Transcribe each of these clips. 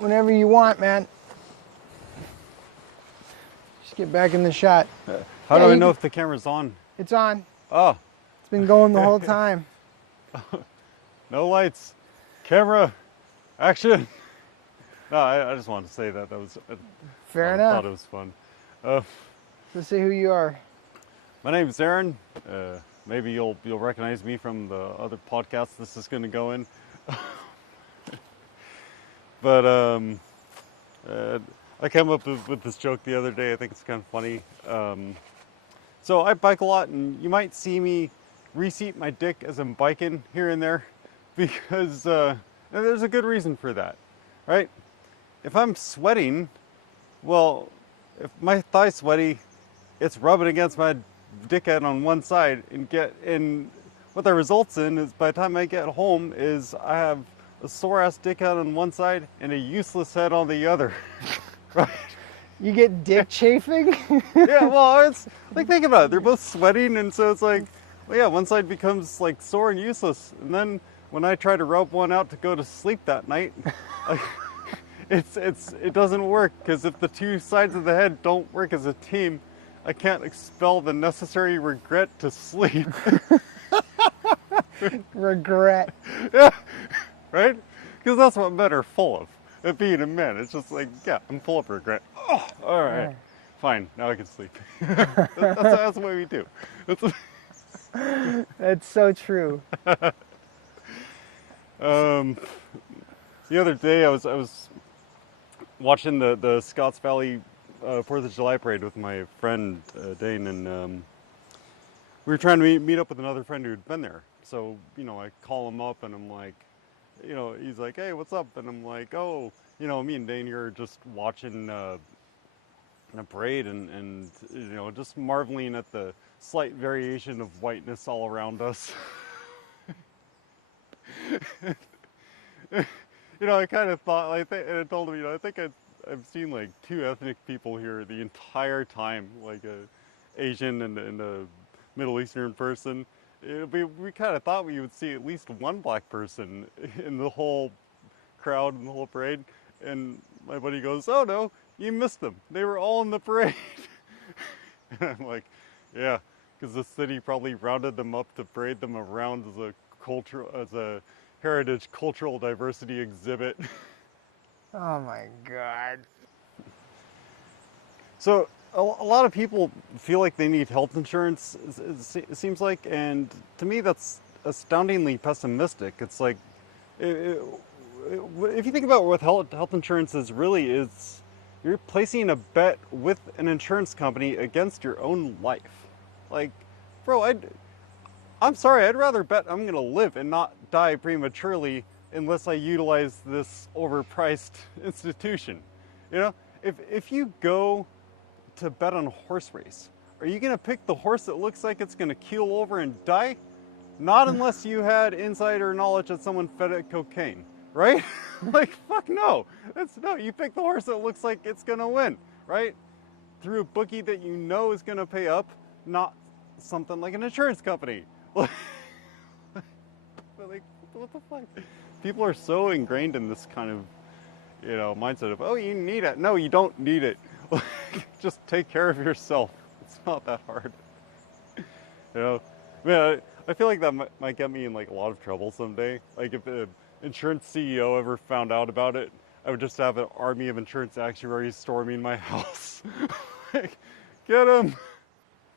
Whenever you want, man. Just get back in the shot. How do I know if the camera's on? It's on. Oh. It's been going the whole time. No lights. Camera. Action. No, I just wanted to say that. That was... Fair I enough. thought it was fun. Let's see who you are. My name's Erin. Maybe you'll recognize me from the other podcast this is going to go in. But I came up with this joke the other day. I think it's kind of funny. So I bike a lot, and you might see me reseat my dick as I'm biking here and there, because there's a good reason for that, right? If I'm sweating, well, if my thigh's sweaty, it's rubbing against my dickhead on one side, and what that results in is by the time I get home is I have a sore ass dickhead on one side and a useless head on the other. Right? You get dick chafing? Yeah, well, it's like, think about it. They're both sweating, and so it's like, well, yeah, one side becomes like sore and useless, and then when I try to rub one out to go to sleep that night, like, it doesn't work, because if the two sides of the head don't work as a team, I can't expel the necessary regret to sleep. Regret. Yeah, right? Because that's what men are full of being a man. It's just like, yeah, I'm full of regret. Oh, all right, fine, now I can sleep. That's the way we do. That's so true. The other day I was watching the Scotts Valley 4th of July parade with my friend Dane, and we were trying to meet up with another friend who'd been there. So, you know, I call him up and I'm like, you know, he's like, hey, what's up? And I'm like, oh, you know, me and Dane here are just watching a parade and, you know, just marveling at the slight variation of whiteness all around us. You know, I kind of thought, and I told him, you know, I think I've seen like 2 ethnic people here the entire time, like a Asian and a Middle Eastern person. We kind of thought we would see at least one black person in the whole crowd and the whole parade. And my buddy goes, oh no, you missed them. They were all in the parade. And I'm like, yeah, because the city probably rounded them up to parade them around as a heritage cultural diversity exhibit. Oh my God. So a lot of people feel like they need health insurance, it seems like, and to me that's astoundingly pessimistic. It's like, if you think about what health insurance is, really is, you're placing a bet with an insurance company against your own life. Like, bro, I'm sorry, I'd rather bet I'm gonna live and not die prematurely unless I utilize this overpriced institution. You know, if you go to bet on a horse race, are you gonna pick the horse that looks like it's gonna keel over and die? Not unless you had insider knowledge that someone fed it cocaine, right? Like, fuck no. No, you pick the horse that looks like it's gonna win, right? Through a bookie that you know is gonna pay up, not something like an insurance company. Like, what the fuck? People are so ingrained in this kind of, you know, mindset of, oh, you need it. No, you don't need it. Just take care of yourself. It's not that hard. You know, man, I feel like that might get me in like a lot of trouble someday. Like if the insurance CEO ever found out about it, I would just have an army of insurance actuaries storming my house. Like, get him.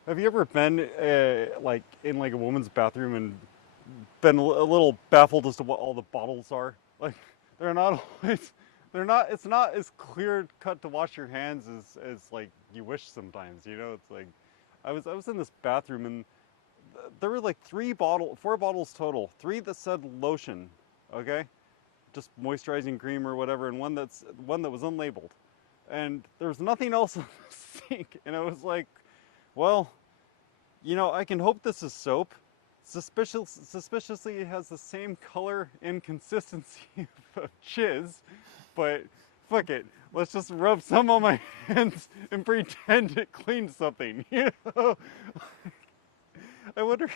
Have you ever been like in like a woman's bathroom and been a little baffled as to what all the bottles are? Like, they're not always, it's not as clear cut to wash your hands as like you wish sometimes, you know? It's like, I was in this bathroom and there were like 4 bottles total, 3 that said lotion, okay? Just moisturizing cream or whatever, and one that was unlabeled. And there was nothing else on the sink, and I was like, well, you know, I can hope this is soap. Suspiciously, it has the same color and consistency of jizz, but fuck it. Let's just rub some on my hands and pretend it cleans something, you know? I wonder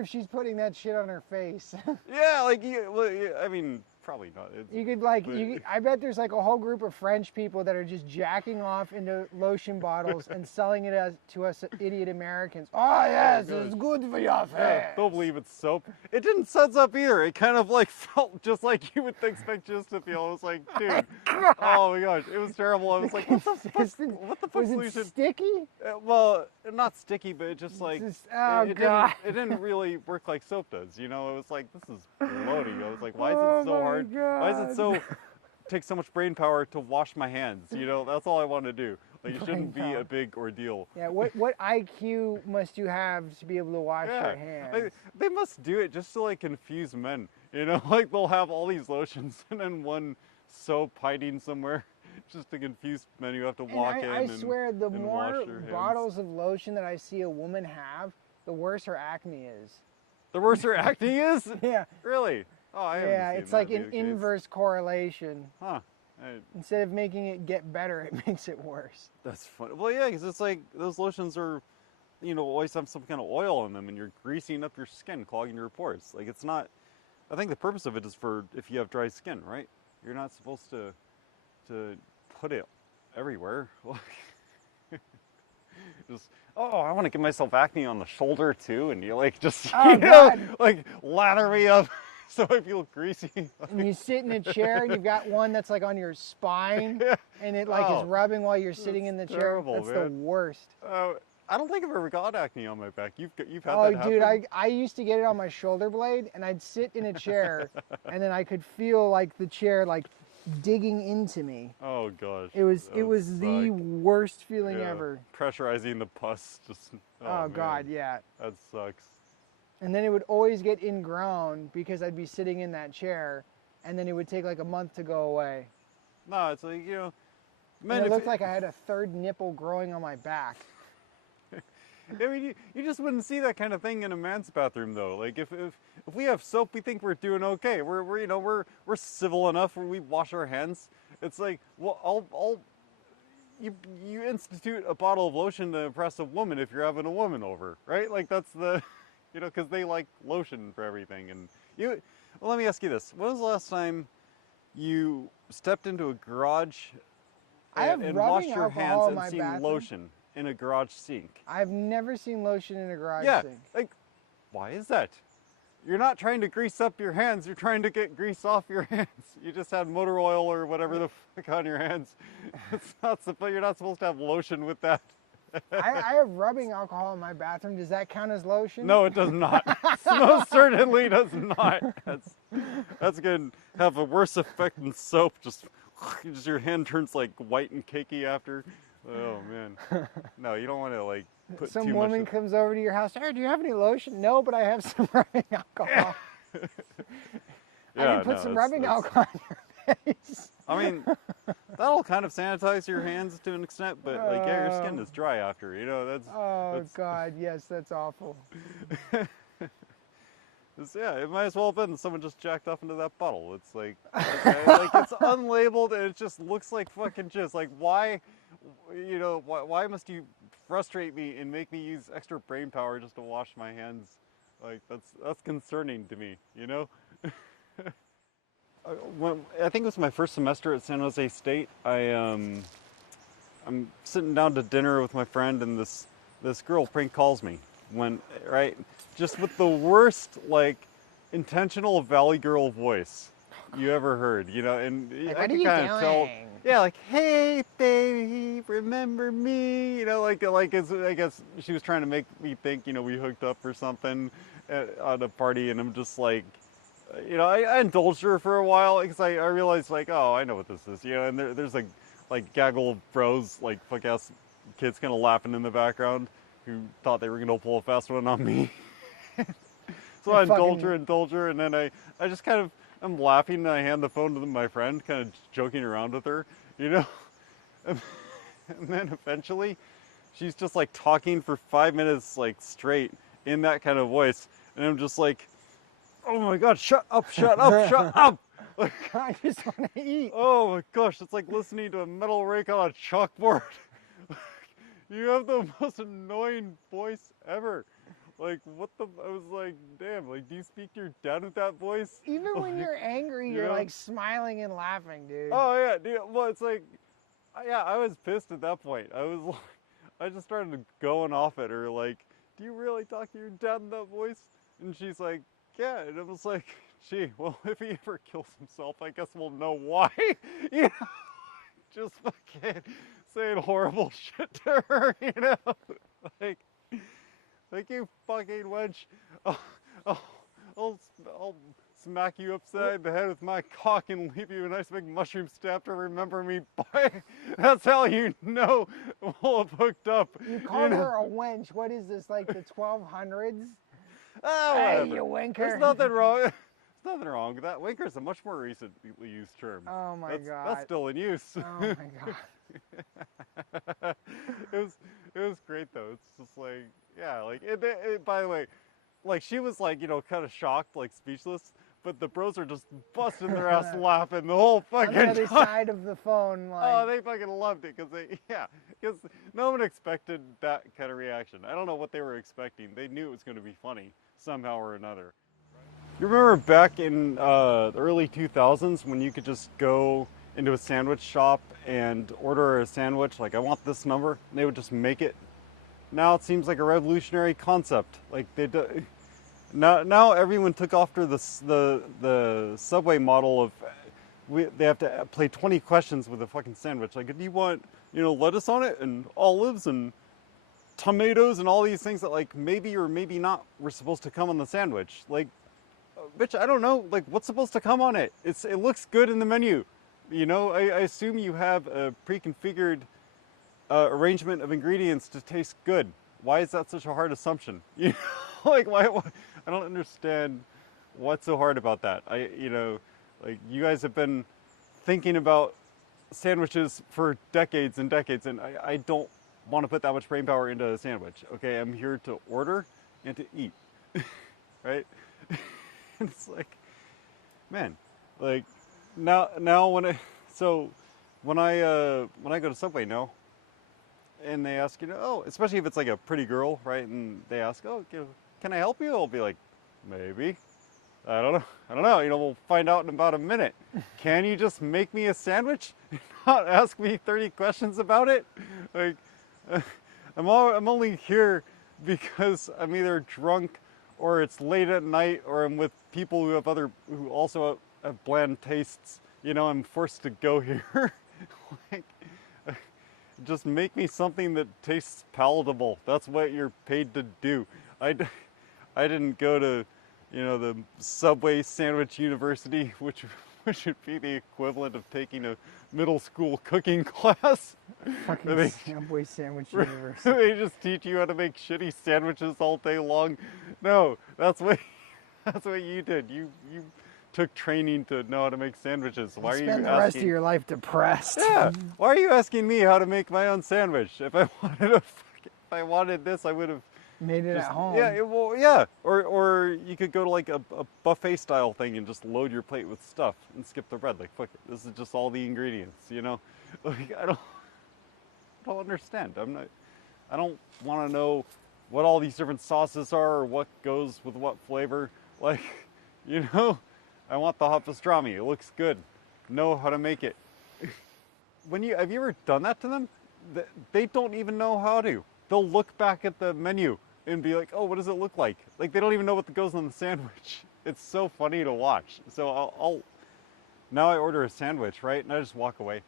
if she's putting that shit on her face. Yeah, like, I mean, Probably not. You could like, But- I bet there's like a whole group of French people that are just jacking off into lotion bottles and selling it to us idiot Americans. Oh yes, gosh. it's good for your Yeah, face. don't believe it's soap. It didn't suds up either. It kind of like felt just like you would expect jizz to feel. I was like, dude, oh my gosh, it was terrible. I was like, what the fuck? What the fuck Was it solution? sticky? Well, not sticky, but it just like Oh, it God. didn't really work like soap does. You know, it was like, this is bloating. I was like, why is Oh it so my hard? Why is it God. so take so much brain power to wash my hands? You know, that's all I want to do. Like, it shouldn't be Brain a power. big ordeal. Yeah, what IQ must you have to be able to wash your hands? like, they must do it just to like confuse men. You know, like they'll have all these lotions and then one soap hiding somewhere just to confuse men who have to walk in. I and swear, the and more wash their hands. bottles of lotion that I see a woman have, the worse her acne is. The worse her acne is. Yeah. Really? Oh, I haven't Yeah, seen it's that like be an the case. inverse correlation. Huh. Instead of making it get better, it makes it worse. That's funny. Well, yeah, because it's like those lotions are, you know, always have some kind of oil in them, and you're greasing up your skin, clogging your pores. Like, it's not. I think the purpose of it is for if you have dry skin, right? You're not supposed to put it everywhere. Just, oh, I want to give myself acne on the shoulder too, and you like just Oh, you know, God. like lather me up so I feel greasy. And you sit in a chair and you've got one that's like on your spine and it like Oh, is rubbing while you're sitting in the chair. terrible, That's the man. worst. I don't think I've ever got acne on my back. You've had Oh, that happen? dude, I used to get it on my shoulder blade, and I'd sit in a chair, and then I could feel like the chair like digging into me. Oh gosh. It was that would the suck. worst feeling Yeah, ever. Pressurizing the pus, just. Oh, man, God, yeah. That sucks. And then it would always get ingrown because I'd be sitting in that chair, and then it would take like a month to go away. No, it's like, you know, And man. it looked like I had a third nipple growing on my back. I mean, you just wouldn't see that kind of thing in a man's bathroom, though. Like, if we have soap, we think we're doing okay. We're you know we're civil enough where we wash our hands. It's like, well, you institute a bottle of lotion to impress a woman if you're having a woman over, right? Like, that's the, you know, because they like lotion for everything. And you, well, let me ask you this: when was the last time you stepped into a garage I have and rubbing washed your alcohol hands in and my seen bathroom. lotion in a garage sink? I've never seen lotion in a garage Yeah, sink. like, why is that? You're not trying to grease up your hands, you're trying to get grease off your hands. You just had motor oil or whatever the fuck on your hands. It's not, you're not supposed to have lotion with that. I have rubbing alcohol in my bathroom. Does that count as lotion? No, it does not. Most certainly does not. That's going to have a worse effect than soap. Just your hand turns like white and cakey after. Oh man. No, you don't want to like put Some too woman much. comes over to your house. Hey, do you have any lotion? No, but I have some rubbing alcohol. I can put some rubbing alcohol on your face. I mean, that'll kind of sanitize your hands to an extent, but like, yeah, your skin Oh. is dry after. You know, Oh that's, God, yes, that's awful. yeah, it might as well have been someone just jacked off into that bottle. It's like, okay, like it's unlabeled and it just looks like fucking jizz. Like, why, you know, why must you frustrate me and make me use extra brain power just to wash my hands? Like, that's concerning to me, you know? I think it was my first semester at San Jose State. I'm sitting down to dinner with my friend, and this girl prank calls me right, just with the worst like intentional Valley Girl voice you ever heard, you know, and Like, I what are can you kind of tell. doing? Yeah, like, hey baby, remember me? You know, like I guess she was trying to make me think, you know, we hooked up or something at a party, and I'm just like. You know, I indulged her for a while because I realized, like, oh, I know what this is, you know, and there's like gaggle of bros, like fuck ass kids kind of laughing in the background who thought they were going to pull a fast one on me. So I indulge her, and then I just kind of, I'm laughing, and I hand the phone to my friend, kind of joking around with her, you know, and then eventually she's just like talking for 5 minutes, like straight in that kind of voice, and I'm just like, oh my God, shut up, shut up, shut up! Like, I just want to eat. oh my gosh, it's like listening to a metal rake on a chalkboard. You have the most annoying voice ever. Like, what the? I was like, damn. Like, do you speak to your dad with that voice? Even when Like, you're angry, you you're know? like smiling and laughing, dude. Oh yeah, dude. Well, it's like, yeah, I was pissed at that point. I was like, I just started going off at her, like, do you really talk to your dad in that voice? And she's like, yeah. And it was like, gee, well, if he ever kills himself, I guess we'll know why. You know, just fucking saying horrible shit to her, you know, like. Like, you fucking wench. I'll, I'll, I'll smack you upside the head with my cock and leave you a nice big mushroom stab to remember me by. That's how you know we'll have hooked up. You called know? her a wench. What is this, like the 1200s? Oh, Hey, whatever. you winker. There's nothing wrong. There's nothing wrong with that. Winker is a much more recently used term. Oh my God. That's still in use. Oh my God. it was great though. It's just like, yeah, like by the way, like she was like, you know, kind of shocked, like speechless, but the bros are just busting their ass laughing the whole fucking On the other time. side of the phone, like. Oh, they fucking loved it because no one expected that kind of reaction. I don't know what they were expecting. They knew it was going to be funny somehow or another. You remember back in the early 2000s when you could just go into a sandwich shop and order a sandwich, like I want this number, and they would just make it. Now it seems like a revolutionary concept. Like now everyone took after the Subway model of they have to play 20 questions with a fucking sandwich. Like, do you want, you know, lettuce on it and olives and tomatoes and all these things that like maybe or maybe not were supposed to come on the sandwich? Like, bitch, I don't know. Like, what's supposed to come on it? It looks good in the menu. You know, I assume you have a pre-configured arrangement of ingredients to taste good. Why is that such a hard assumption? You know, like why? I don't understand what's so hard about that. You know, like you guys have been thinking about sandwiches for decades and decades, and I don't want to put that much brain power into a sandwich. Okay, I'm here to order and to eat, right? It's like, man, like now when I go to Subway now, and they ask, you know, oh, especially if it's like a pretty girl, right? And they ask, oh, you know, can I help you? I'll be like, maybe. I don't know. You know, we'll find out in about a minute. Can you just make me a sandwich and not ask me 30 questions about it? Like, I'm only here because I'm either drunk or it's late at night or I'm with people who also have bland tastes. You know, I'm forced to go here. Like, just make me something that tastes palatable. That's what you're paid to do. I didn't go to, you know, the Subway Sandwich University, which would be the equivalent of taking a middle school cooking class. Fucking Subway Sandwich University. They just teach you how to make shitty sandwiches all day long. No, that's what you did. You took training to know how to make sandwiches. Why are you spend the rest of your life depressed? Yeah. Why are you asking me how to make my own sandwich? If I wanted this, I would have made it at home. Yeah. Well, yeah. Or you could go to like a buffet style thing and just load your plate with stuff and skip the bread. Like, fuck it. This is just all the ingredients. You know. Like, I don't understand. I don't want to know what all these different sauces are or what goes with what flavor. Like, you know. I want the hot pastrami. It looks good. Know how to make it. Have you ever done that to them? They don't even know how to. They'll look back at the menu and be like, "Oh, what does it look like?" Like they don't even know what goes on the sandwich. It's so funny to watch. So now I order a sandwich, right? And I just walk away.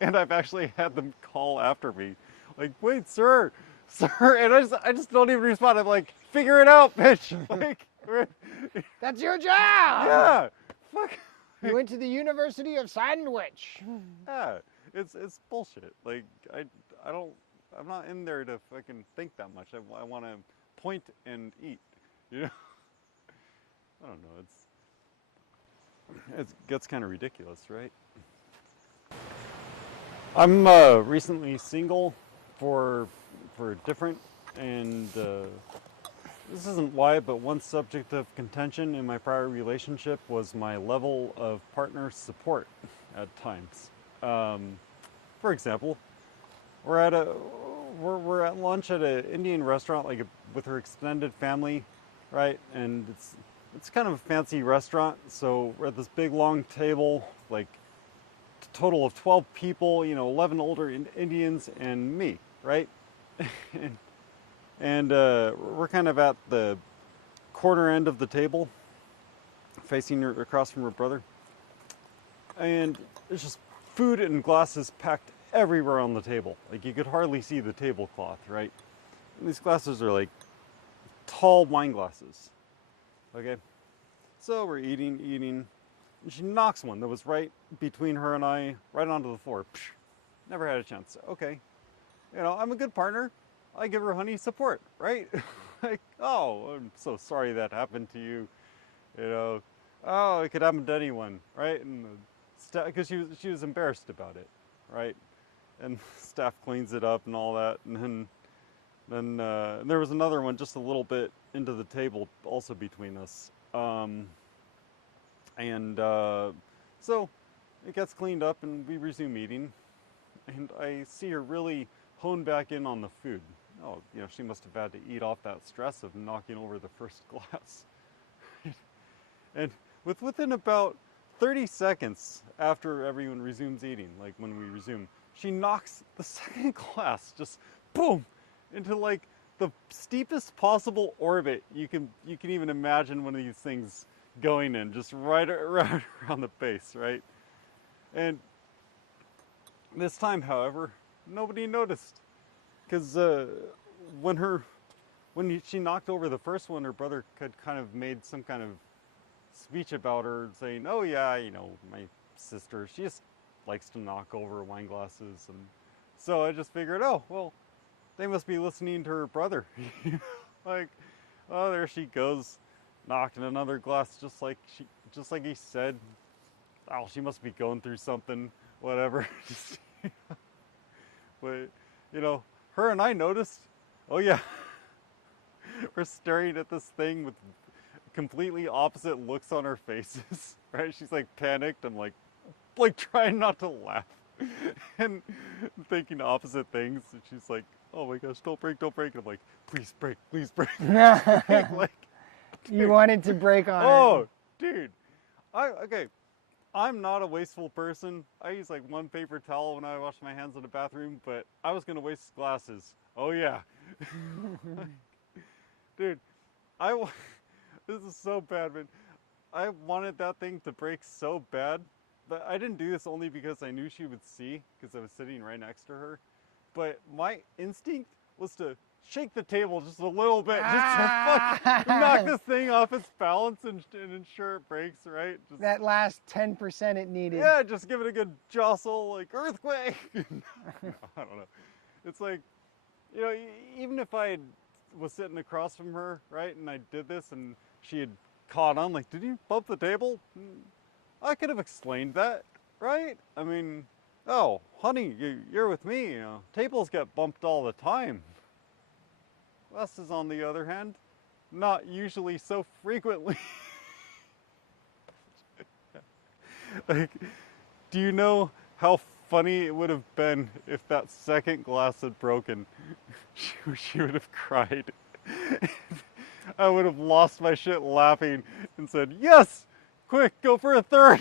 And I've actually had them call after me, like, "Wait, sir," and I just don't even respond. I'm like, "Figure it out, bitch!" Like. That's your job. Yeah. Fuck. You went to the University of Sandwich. Yeah. It's bullshit. Like I'm not in there to fucking think that much. I want to point and eat. You know. I don't know. It gets kind of ridiculous, right? I'm recently single for different and. This isn't why, but one subject of contention in my prior relationship was my level of partner support at times. For example, we're we're at lunch at an Indian restaurant, like with her extended family, right? And it's kind of a fancy restaurant. So we're at this big long table, like a total of 12 people, 11 older Indians and me, right? and we're kind of at the corner end of the table, facing her across from her brother. And there's just food and glasses packed everywhere on the table. Like you could hardly see the tablecloth, right? And these glasses are like tall wine glasses. Okay? So we're eating, and she knocks one that was right between her and I, right onto the floor. Psh, never had a chance. Okay. I'm a good partner. I give her honey support, right? Like, oh, I'm so sorry that happened to you. Oh, it could happen to anyone, right? And because she was embarrassed about it, right? And staff cleans it up and all that, and then there was another one just a little bit into the table, also between us, so it gets cleaned up and we resume eating, and I see her really hone back in on the food. Oh, she must have had to eat off that stress of knocking over the first glass. And within about 30 seconds after everyone resumes eating, like when we resume, she knocks the second glass just boom into like the steepest possible orbit you can even imagine one of these things going in, just right around the base, right? And this time, however, nobody noticed, because when she knocked over the first one, her brother had kind of made some kind of speech about her, saying, "Oh yeah, my sister, she just likes to knock over wine glasses," and so I just figured, oh well, they must be listening to her brother. Like, oh, there she goes, knocking another glass, just like he said. Oh, she must be going through something, whatever. But her and I noticed. Oh yeah, we're staring at this thing with completely opposite looks on our faces, right? She's like panicked. I'm like trying not to laugh and thinking opposite things. And she's like, "Oh my gosh, don't break." And I'm like, "Please break." Like, you wanted to break on her. Oh, dude. I'm not a wasteful person. I use like one paper towel when I wash my hands in the bathroom, but I was gonna waste glasses. Oh yeah. Dude, this is so bad, man. I wanted that thing to break so bad, but I didn't do this only because I knew she would see, because I was sitting right next to her. But my instinct was to shake the table just a little bit, just to fucking knock this thing off its balance and ensure it breaks, right? Just, that last 10% it needed. Yeah, just give it a good jostle, like earthquake. No, I don't know. It's like, even if I was sitting across from her, right, and I did this and she had caught on, like, did you bump the table? I could have explained that, right? I mean, oh, honey, you're with me, tables get bumped all the time. Glasses, on the other hand, not usually so frequently. Like, do you know how funny it would have been if that second glass had broken? She would have cried. I would have lost my shit laughing and said, "Yes, quick, go for a third."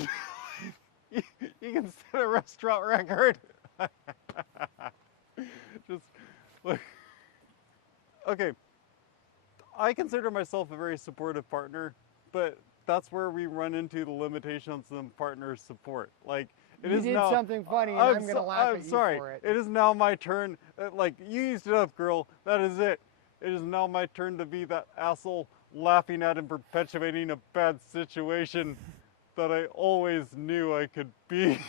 You can set a restaurant record. Just like, okay, I consider myself a very supportive partner, but that's where we run into the limitations of partner support. Like, you did something funny, and I'm going to laugh at you for it. It is now my turn. Like, you used it up, girl. That is it. It is now my turn to be that asshole laughing at and perpetuating a bad situation that I always knew I could be.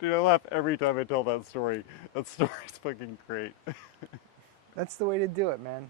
Dude, I laugh every time I tell that story. That story's fucking great. That's the way to do it, man.